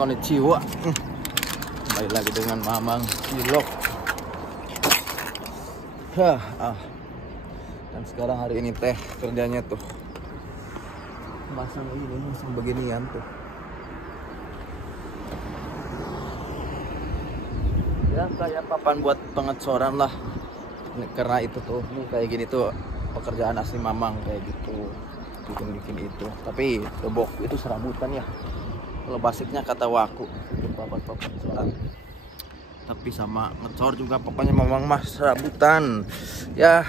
konnichiwa. Kembali lagi dengan Mamang Vlog. Dan sekarang hari ini teh kerjanya tuh masang beginian tuh. Ya kayak papan buat pengecoran lah. Karena itu tuh kayak gini tuh pekerjaan asli Mamang kayak gitu. Bikin itu. Tapi gebok itu serabutan ya. Kalau basicnya kata waku papan coran. Tapi sama ngecor juga pokoknya Mamang mah serabutan. Ya.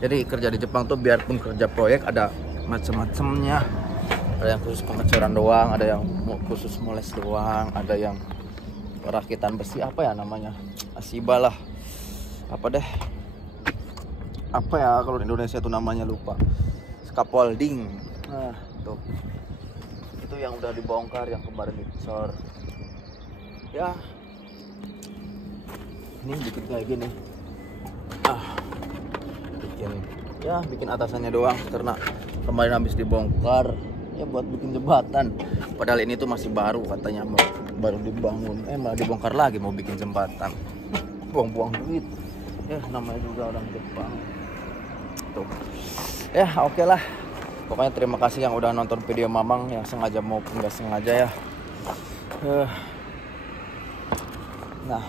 Jadi kerja di Jepang tuh biarpun kerja proyek ada macam-macamnya. Ada yang khusus pengecoran doang, ada yang khusus moles doang, ada yang perakitan besi apa ya namanya? Asiba lah. Apa deh? Apa ya kalau di Indonesia tuh namanya lupa. Scaffolding. Nah, tuh. Itu yang udah dibongkar yang kemarin dicor. Ya. Ini bikin kayak gini. Bikin atasannya doang karena kemarin habis dibongkar ya buat bikin jembatan. Padahal ini tuh masih baru katanya baru dibangun. Malah dibongkar lagi mau bikin jembatan. Buang-buang duit. Ya namanya juga orang Jepang. Tuh. Ya oke lah. Pokoknya terima kasih yang udah nonton video Mamang yang sengaja maupun nggak sengaja ya. Nah,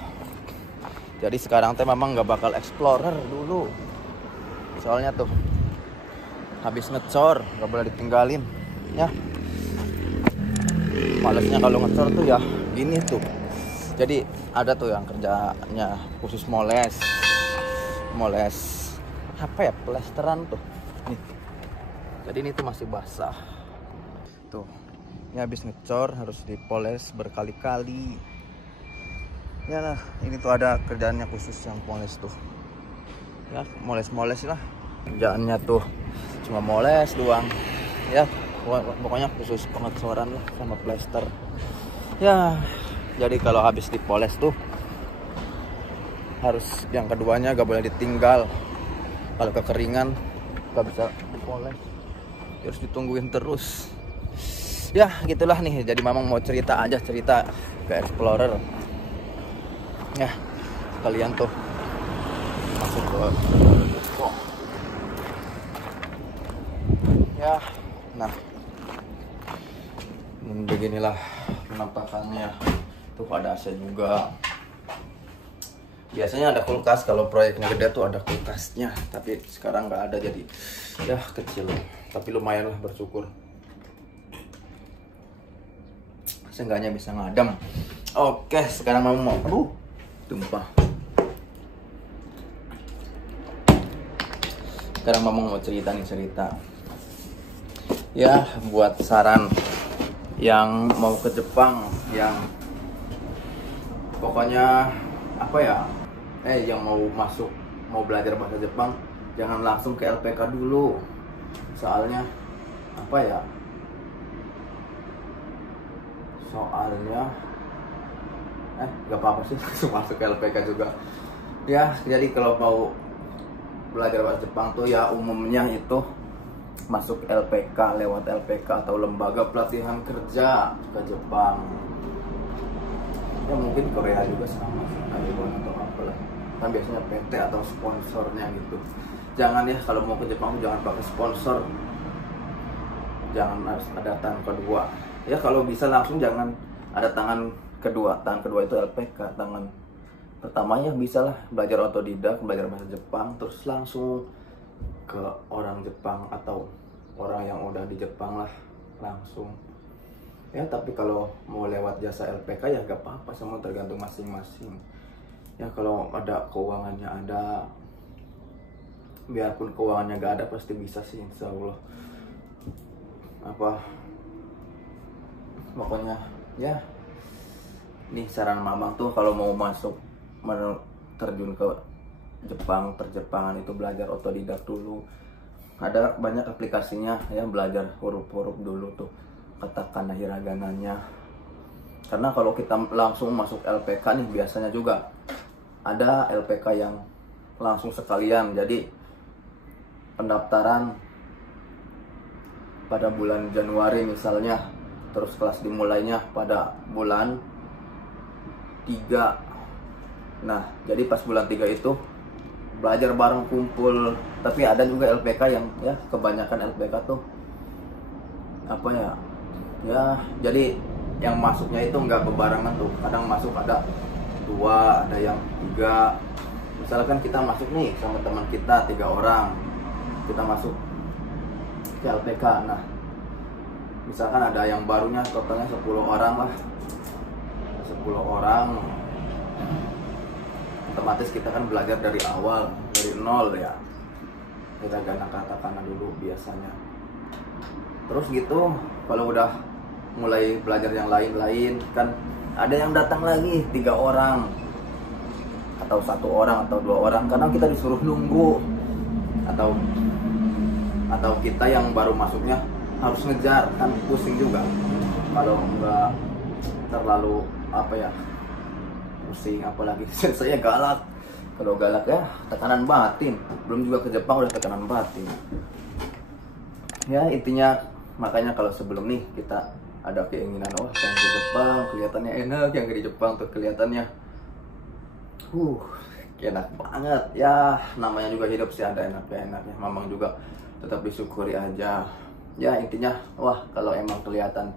jadi sekarang teh Mamang nggak bakal explorer dulu. Soalnya tuh habis ngecor nggak boleh ditinggalin ya. Malesnya kalau ngecor tuh ya gini tuh. Jadi ada tuh yang kerjanya khusus moles apa ya, plesteran tuh nih. Jadi ini tuh masih basah tuh. Ini habis ngecor harus dipoles berkali-kali ya. Nah ini tuh ada kerjaannya khusus yang moles tuh ya, moles lah kerjaannya tuh, cuma moles doang ya. Pokoknya khusus pengecoran lah sama plester ya. Jadi kalau habis dipoles tuh harus yang keduanya gak boleh ditinggal. Kalau kekeringan gak bisa dipoles, harus ditungguin terus ya. Gitulah nih, jadi Mamang mau cerita ke explorer ya. Kalian tuh masuk ke ya. Nah beginilah penampakannya tuh. Ada AC juga. Biasanya ada kulkas kalau proyeknya gede tuh ada kulkasnya, tapi sekarang nggak ada jadi ya kecil. Tapi lumayan lah, bersyukur seenggaknya bisa ngadem. Oke sekarang mau tumpah. Sekarang mau cerita ya, buat saran yang mau ke Jepang, yang pokoknya apa ya, yang mau belajar bahasa Jepang, jangan langsung ke LPK dulu. Soalnya apa ya, gak apa-apa sih langsung masuk ke LPK juga ya. Jadi kalau mau belajar bahasa Jepang tuh ya umumnya itu masuk LPK, lewat LPK atau lembaga pelatihan kerja ke Jepang ya. Mungkin Korea juga sama, atau apalah, kan biasanya PT atau sponsornya gitu. Jangan ya kalau mau ke Jepang jangan pakai sponsor, jangan harus ada tangan kedua ya. Kalau bisa langsung jangan ada tangan kedua itu LPK. Tangan pertamanya bisa lah belajar otodidak, belajar bahasa Jepang, terus langsung ke orang Jepang atau orang yang udah di Jepang lah langsung ya. Tapi kalau mau lewat jasa LPK ya gak apa-apa, semua tergantung masing-masing ya. Kalau ada keuangannya ada, biarpun keuangannya gak ada pasti bisa sih insya Allah. Pokoknya ya nih saran Mamang tuh kalau mau terjun ke Jepang, terjepangan itu belajar otodidak dulu. Ada banyak aplikasinya ya, belajar huruf-huruf dulu tuh, katakana hiragananya. Karena kalau kita langsung masuk LPK nih, biasanya juga ada LPK yang langsung sekalian. Jadi pendaftaran pada bulan Januari misalnya, Terus kelas dimulainya pada bulan 3. Nah, jadi pas bulan 3 itu belajar bareng, kumpul. Tapi ada juga LPK yang ya kebanyakan LPK tuh apa ya? Ya, jadi yang masuknya itu nggak bebarengan tuh. Kadang masuk ada 2, ada yang 3. Misalkan kita masuk nih sama teman kita 3 orang. Kita masuk ke LPK. Nah, misalkan ada yang barunya totalnya 10 orang lah, 10 orang, otomatis kita kan belajar dari awal, dari nol ya, hiragana katakana dulu biasanya. Terus gitu, kalau udah mulai belajar yang lain-lain kan ada yang datang lagi 3 orang atau 1 orang atau 2 orang, kadang kita disuruh nunggu, atau kita yang baru masuknya harus ngejar, kan pusing juga kalau nggak terlalu apa ya, pusing. Apalagi saya galak, kalau galak ya tekanan batin, belum juga ke Jepang udah tekanan batin ya. Intinya makanya kalau sebelum nih kita ada keinginan, wah pengen ke Jepang, kelihatannya enak yang di Jepang tuh, kelihatannya enak banget ya. Namanya juga hidup sih ada enak-enaknya. Mamang juga tetap disyukuri aja ya. Intinya wah kalau emang kelihatan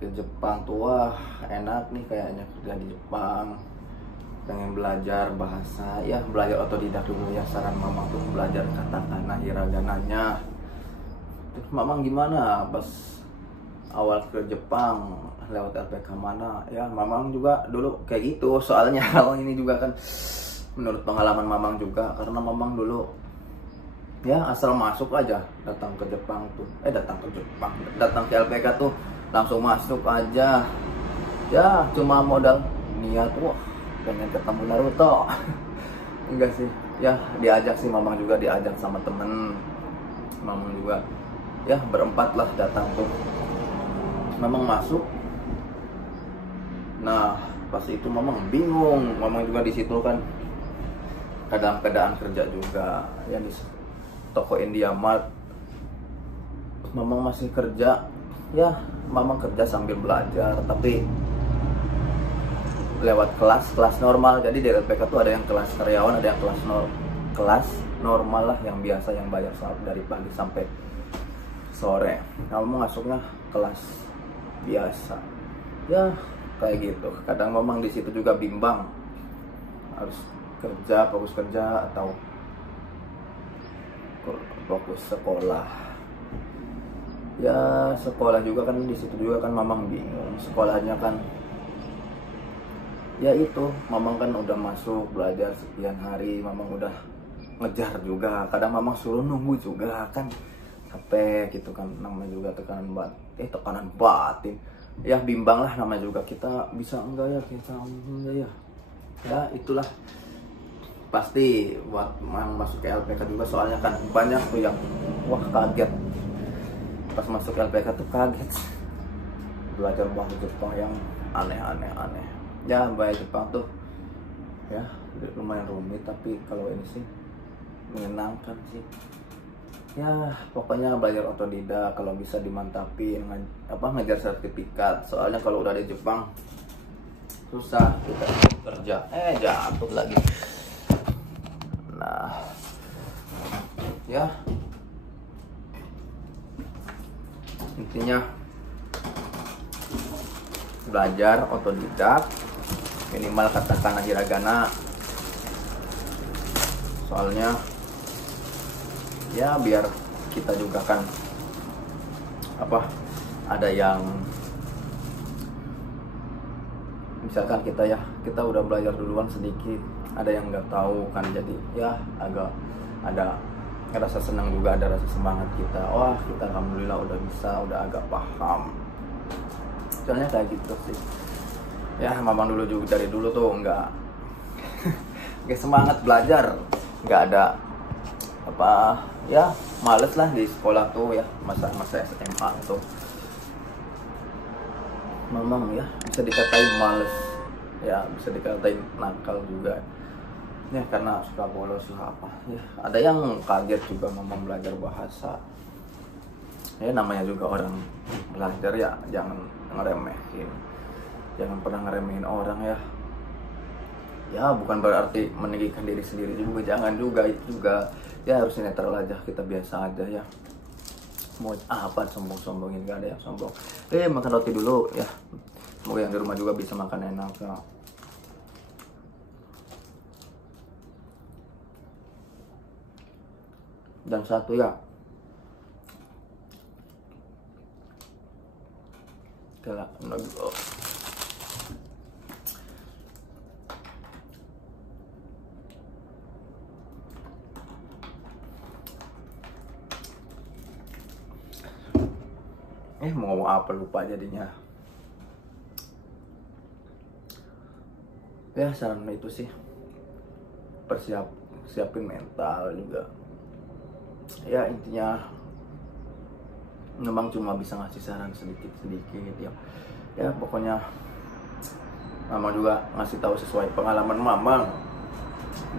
ke Jepang tuh wah enak nih kayaknya kerja di Jepang, pengen belajar bahasa ya, belajar otodidak dulu ya. Saran mamang tuh belajar katakana hiragananya. Terus mamang gimana pas awal ke Jepang lewat LPK mana ya? Mamang juga dulu kayak gitu soalnya. Kalau ini juga kan menurut pengalaman mamang juga, karena mamang dulu ya asal masuk aja datang ke Jepang tuh, datang ke LPK tuh langsung masuk aja ya, cuma modal niat wah pengen ketemu Naruto. Enggak sih ya, diajak sih mamang juga, diajak sama temen mamang juga ya, berempat lah datang tuh. Mamang masuk, nah pas itu mamang bingung. Mamang juga di situ kan keadaan kerja juga ya, di toko India Mart. Mamang masih kerja ya, mamang kerja sambil belajar tapi lewat kelas normal. Jadi di LPK tuh ada yang kelas karyawan, ada yang kelas normal lah, yang biasa, yang bayar dari pagi sampai sore. Nah, mamang masuknya kelas biasa ya kayak gitu. Kadang mamang di situ juga bimbang, harus kerja, fokus kerja atau fokus sekolah ya. Sekolah juga kan di situ juga kan mamang bingung sekolahnya kan ya. Itu mamang kan udah masuk belajar sekian hari, mamang udah ngejar juga, kadang mamang suruh nunggu juga kan, capek gitu kan. Namanya juga tekanan batin ya, bimbang lah namanya juga. Kita bisa enggak ya, kita enggak ya, ya itulah pasti buat yang masuk ke LPK juga. Soalnya kan banyak tuh yang wah kaget pas masuk LPK tuh, kaget belajar bahasa Jepang yang aneh ya. Bahasa Jepang tuh ya lumayan rumit, tapi kalau ini sih menyenangkan sih ya. Pokoknya belajar otodidak, kalau bisa dimantapin ngejar sertifikat. Soalnya kalau udah di Jepang susah kita kerja. Jatuh lagi. Nah ya, intinya belajar otodidak, minimal katakana hiragana. Soalnya ya biar kita juga kan ada yang misalkan kita udah belajar duluan sedikit, ada yang nggak tahu kan, jadi ya agak ada rasa senang juga, ada rasa semangat kita. Wah kita alhamdulillah udah bisa, udah agak paham. Soalnya kayak gitu sih ya. Mamang dulu juga dari dulu tuh nggak semangat belajar, nggak ada ya, males lah di sekolah tuh ya, masa SMA tuh mamang ya bisa dikatain males ya, bisa dikatain nakal juga ya, karena suka bolos lah ya. Ada yang kaget juga mamang belajar bahasa Ya namanya juga orang belajar ya, jangan ngeremehin, jangan pernah ngeremehin orang ya. Ya bukan berarti meninggikan diri sendiri juga, jangan juga, itu juga ya harus netral aja, kita biasa aja ya. Mau apa sombong-sombongin, gak ada yang sombong. Makan roti dulu ya, semoga yang di rumah juga bisa makan enak ya. Dan satu ya, gila, mau ngomong apa lupa jadinya. Ya saran itu sih, siapin mental juga. Ya intinya memang cuma bisa ngasih saran sedikit-sedikit ya. Ya pokoknya Mama juga ngasih tahu sesuai pengalaman Mama.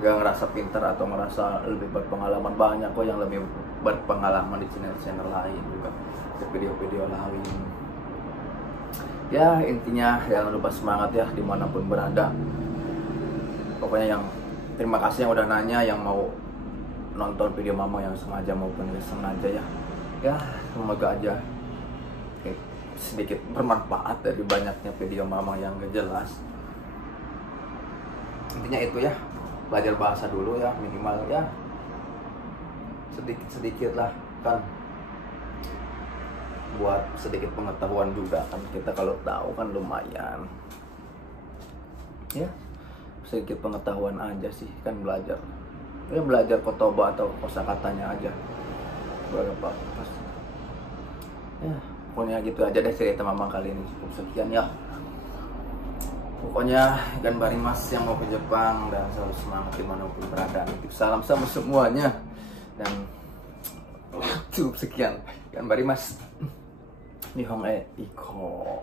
Gak ngerasa pintar atau ngerasa lebih berpengalaman, banyak kok yang lebih berpengalaman di channel lain juga, di video-video lain. Ya intinya jangan lupa semangat ya dimanapun berada. Pokoknya yang terima kasih yang udah nanya, yang mau nonton video Mama yang sengaja maupun yang sengaja ya. Ya semoga aja sedikit bermanfaat dari banyaknya video Mama yang gak jelas. Intinya itu ya, belajar bahasa dulu ya, minimal ya sedikit lah kan, buat sedikit pengetahuan juga kan, kita kalau tahu kan lumayan ya, sedikit pengetahuan aja sih kan, belajar ya, belajar kotoba atau kosakatanya aja berapa pas ya. Pokoknya gitu aja deh cerita Mama kali ini, cukup sekian ya. Pokoknya Ganbari Mas yang mau ke Jepang, dan selalu semangat dimanapun berada. Salam sama semuanya, dan cukup sekian. Ganbari Mas. Nihon e iko.